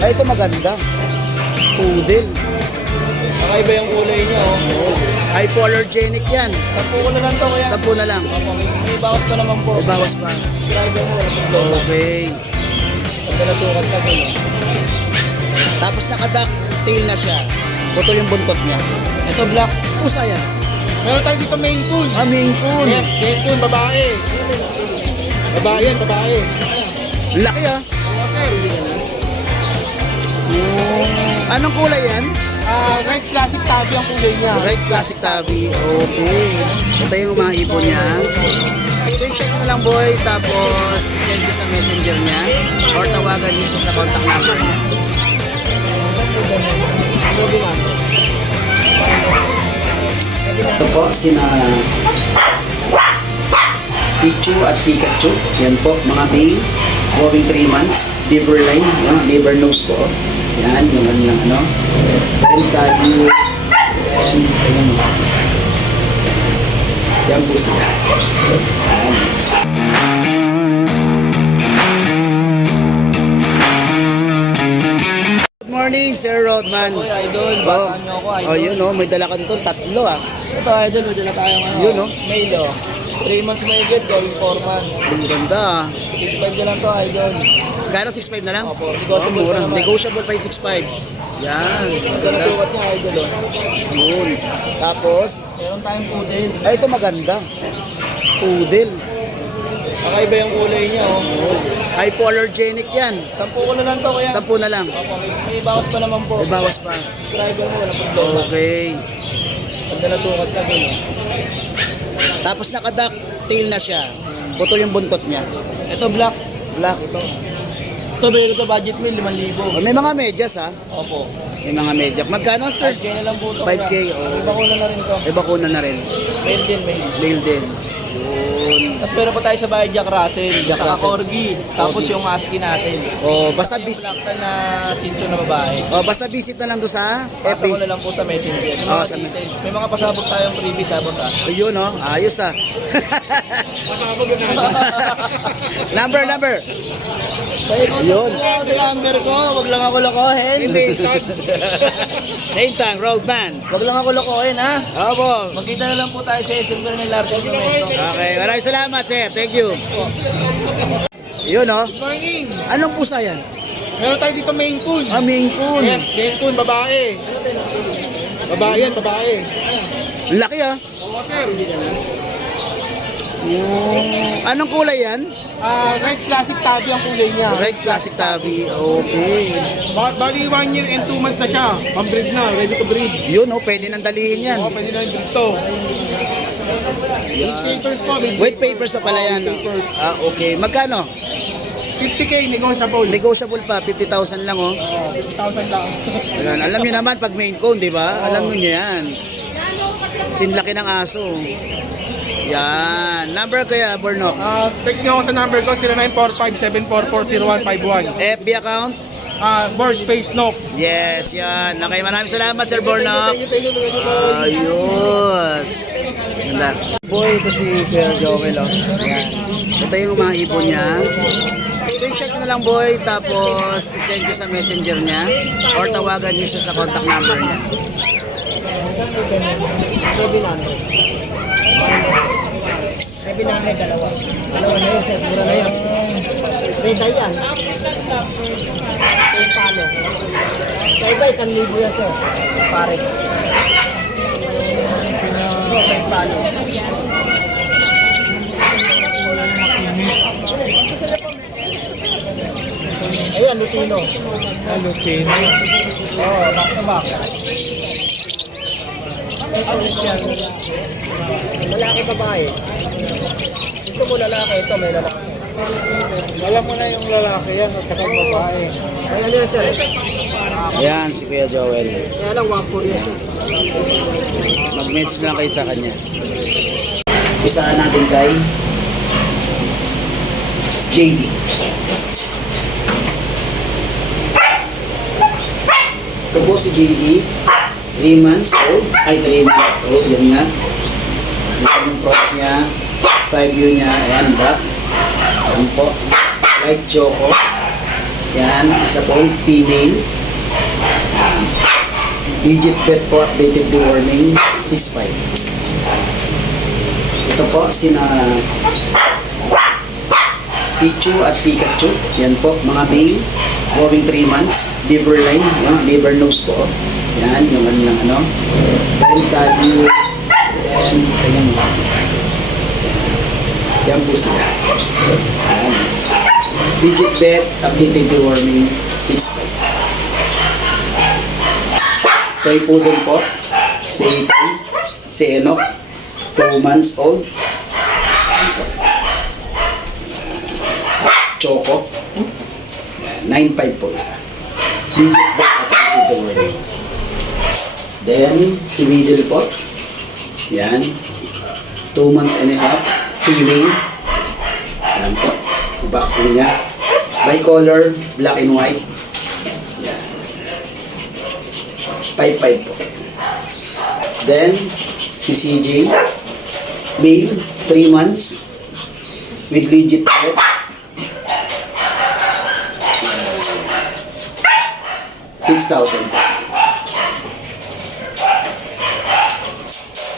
Ay, ito maganda. Poodle. Nakaiba yung kulay niya, oh. Hypoallergenic yan. 10 ko na lang to, kuya. 10 na lang. Opo, may bawas pa naman po. May bawas pa. Subscriber mo, wala problema. Okay. Pagka natukat na dun, oh. Tapos naka-ducktail na siya. Putol yung buntot niya. Ito black. Pusa yan. Meron tayo dito Maine Coon. Maine Coon. Yes, Maine Coon, babae. Babae yan, babae. Laki ah. Anong kulay yan? Red classic tabby ang kulay niya. Red Classic Tabby. Okay. Ito yung mga ibon niya. Screenshot mo lang boy. Tapos send nyo sa messenger niya. Or tawagan nyo siya sa contact number niya. Ito po sina Pichu at Pikachu. Yan po mga male. Going 3 months. Liver line. Liver nose po. Yan yung ano. Then sabi. And ayun mo. Yan po sila. Yan. Good morning, Sir Rodman. Oy, idol, bataan niyo ako, idol. Oh, yun oh, may dala ka dito, 3 ah. Ito, idol, may dala tayong ano. Yun, oh. Male, oh. 3 months may get, going 4 months. Ang ganda ah. 6'5 na lang to, idol. Kano 6.5 na lang? Opo, Oh, negotiable mura. pa naman. Negotiable pa yung 6.5. Yan. Ito na sukat niya, idol, oh. Yun. Tapos, Meron tayong poodle. ay ito maganda. Poodle. Nakaiba yung kulay niya, oh. Hypoallergenic yan. 10 ko na lang to, kuya. 10 na lang. Opo, may bawas pa naman po. May bawas pa. Subscriber mo, wala problema. Okay. Pagka natukat na dun, oh. Tapos naka-ducktail na siya. Putol yung buntot niya. Ito, black. Black ito. Ito, meron to budget meal, 5,000. Oh, may mga medyas ha. Opo. May mga medyas. Magkano sir? 5K na lang po ito. 5K, kuya. oh. May bakuna na rin to. May bakuna na rin. Male din, male. Male din. Yun. Tapos meron pa tayo sa bahay Jack Russell, Jack saka Russell. Corgi, tapos Corgi. yung husky natin. Oh, basta Yung bis black tan na sinso na babae. oh, basta visit na lang do sa Pasa ko FB. na lang po sa messenger. Yung Oh, mga sa details. May mga pasabog tayong freebies, sabos ha. Ayun oh, ayos ah. Pasabog na. number. Yun. Sa number ko, wag lang ako lokohin. Name tag, Roadman. Wag lang ako lokohin ha. Opo. Magkita na lang po tayo sa SM ng Largo Momento. Okay, maraming salamat sir. Thank you. Yun oh. Morning! Anong pusa yan? Meron tayo dito Maine Coon. Maine Coon. Yes, Maine Coon, babae. Babae yan, babae. Laki ah. Anong kulay yan? Red Classic Tabby ang kulay niya. Red Classic Tabby. Okay. Bali 1 year and 2 months na siya. Pang-breed na, ready to breed. Yun oh, pwede nang dalihin yan. Oo, pwede na yung breed to. With papers po. Wait papers pa pala yan. With papers. Ah, okay. Magkano? 50K negotiable. Negotiable pa, 50,000 lang oh. 50,000 lang. Ayan, alam niyo naman pag main cone, di ba? Alam niyo yan. Sinlaki ng aso. Yan. Number kaya, Bornok. Text niyo ako sa number ko, 0945-744-0151. FB account? More space no. Yes, yan. Okay, maraming salamat, Sir Bornok. Thank you. Ayos. Ganda. Boy, ito si Kuya Joel, oh. Yan. Ito yung mga ibon niya. Screenshot nyo na lang, boy. Tapos, isend nyo sa messenger niya. Or tawagan nyo siya sa contact number niya. Sabi namin dalawa. Dalawa na yun, siguro na yun. Reda yan. Yung palo. Sa iba, 1,000 yan, sir. Pare. Yung palo. Ayan, Lutino. Lutino. Oo, back to back. Lalaki babae. Ito mo lalaki, ito may lalaki. Alam mo na yung lalaki yan at saka babae. Ay, ano yan, sir? Ayan, si Kuya Joel. Kaya lang, 1-4 yan, sir. Mag-message lang kayo sa kanya. Isahan natin kay JD. Ito po si JD. 3 months old. Ay, 3 months old. Yan nga. Yan yung product niya. Side view niya. Ayan, back. Ayan po. White choco. Yan, isa po, female. Digit bet po, updated deworming, 6'5". Ito po, sina Pichu at Pikachu. Yan po, mga male, growing 3 months, liver line, yan, liver nose po. Yan, yung ano lang ano. Then sagi, yan, ayan mo. Yan po sila. Yan. Digit bet, updated deworming, 6'5". Toy poodle po, si Itay, si Enoch, 2 months old. Choco, 9'5" po isa. Digit bet, updated deworming. Then, si Middle po, yan, 2 months and a half, female. Yan po, back po niya. Bicolor, black and white. 5'5" po. Then, si CJ, male, 3 months, with legit pet. 6,000 po.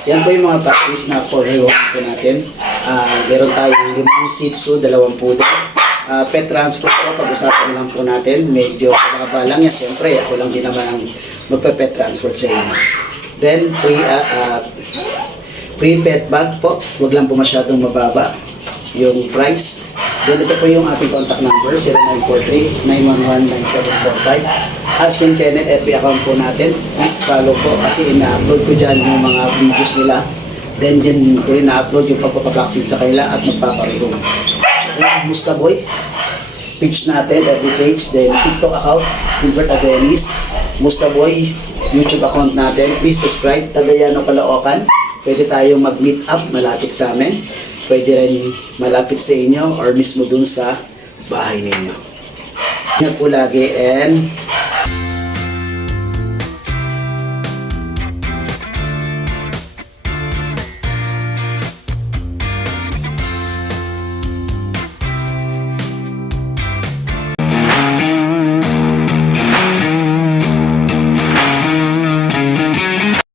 Yan po yung mga practice na for reward po natin. Meron tayong 5 Shih Tzu, 2 poodle. Pet transport po, pag-usapan lang po natin. Medyo mababa lang yan. Siyempre, ako lang din naman ang magpa-pet transport sa inyo. Then, pre-pet bag po. Huwag lang po masyadong mababa yung price. Then, ito po yung ating contact number, 0943-911-9745. Ashkin Kenneth, FB account po natin. Please follow po kasi ina-upload ko dyan yung mga videos nila. Then, dyan ko rin na-upload yung pagpapavaccine sa kanila at magpaparehong. Then, Musta Boy, page natin, FB page. Then, TikTok account, Gilbert Avenis. Musta Boy, YouTube account natin. Please subscribe, Tagayano, Caloocan. Pwede tayong mag-meet up malapit sa amin. Pwede rin malapit sa inyo or mismo dun sa bahay ninyo. Ingat po lagi and